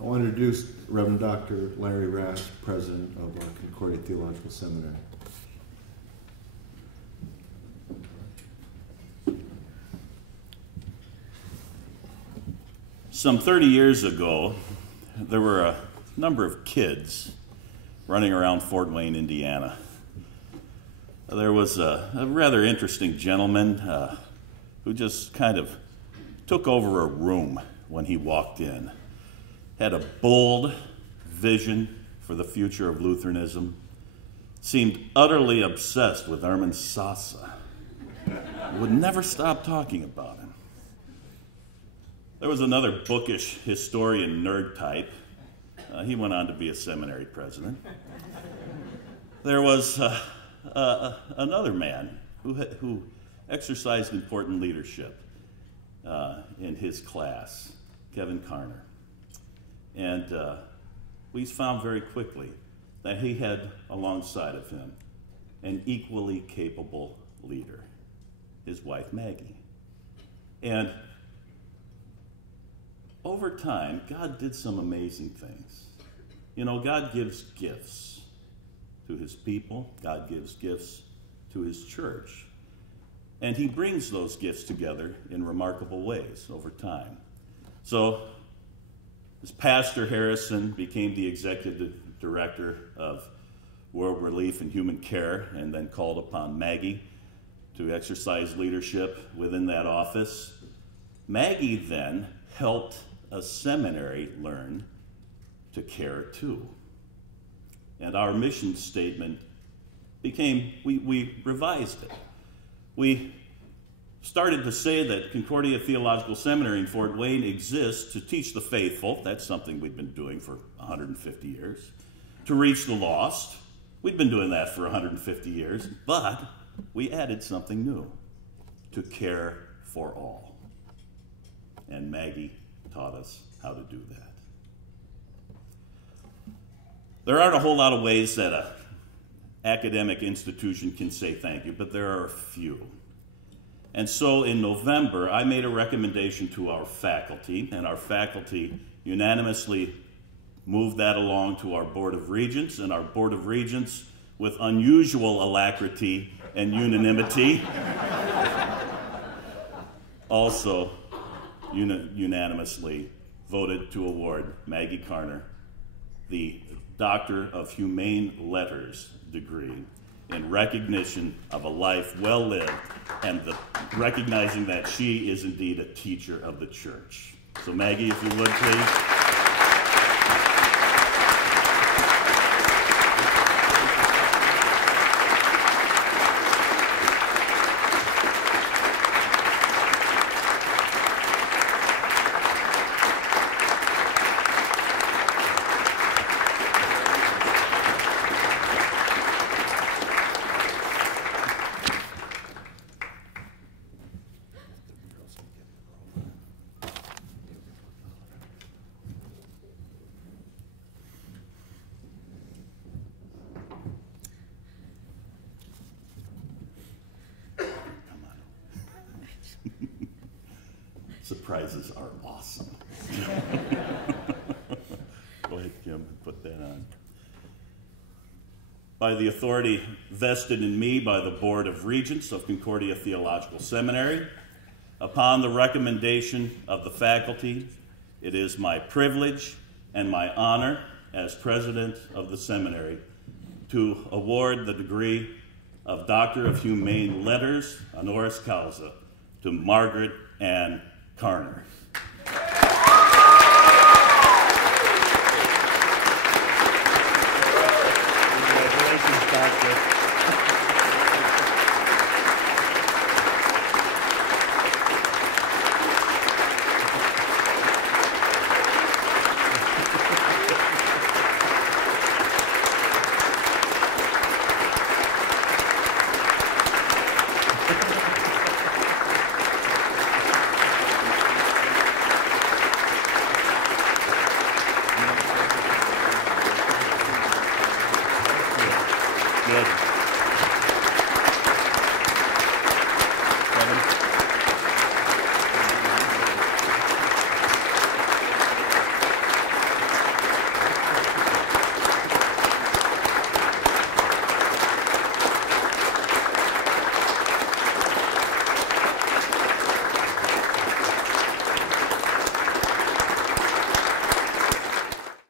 I want to introduce Reverend Dr. Larry Rash, President of our Concordia Theological Seminary. Some 30 years ago, there were a number of kids running around Fort Wayne, Indiana. There was a rather interesting gentleman who just kind of took over a room when he walked in. Had a bold vision for the future of Lutheranism, seemed utterly obsessed with Causa, would never stop talking about him. There was another bookish historian nerd type. He went on to be a seminary president. There was another man who exercised important leadership in his class, Maggie Karner. And we found very quickly that he had alongside of him an equally capable leader, his wife Maggie. And over time, God did some amazing things. You know, God gives gifts to his people. God gives gifts to his church. And he brings those gifts together in remarkable ways over time. So, as Pastor Harrison became the executive director of World Relief and Human Care, and then called upon Maggie to exercise leadership within that office, Maggie then helped a seminary learn to care too. And our mission statement became, we revised it. We started to say that Concordia Theological Seminary in Fort Wayne exists to teach the faithful. That's something we've been doing for 150 years. To reach the lost. We've been doing that for 150 years. But we added something new. To care for all. And Maggie taught us how to do that. There aren't a whole lot of ways that an academic institution can say thank you, but there are a few. And so in November, I made a recommendation to our faculty, and our faculty unanimously moved that along to our Board of Regents, and our Board of Regents, with unusual alacrity and unanimity, also unanimously voted to award Maggie Karner the Doctor of Humane Letters degree in recognition of a life well lived and recognizing that she is indeed a teacher of the church. So Maggie, if you would, please. Surprises are awesome. Go ahead, Kim, and put that on. By the authority vested in me by the Board of Regents of Concordia Theological Seminary, upon the recommendation of the faculty, it is my privilege and my honor as president of the seminary to award the degree of Doctor of Humane Letters, Honoris Causa, to Margaret Ann Karner.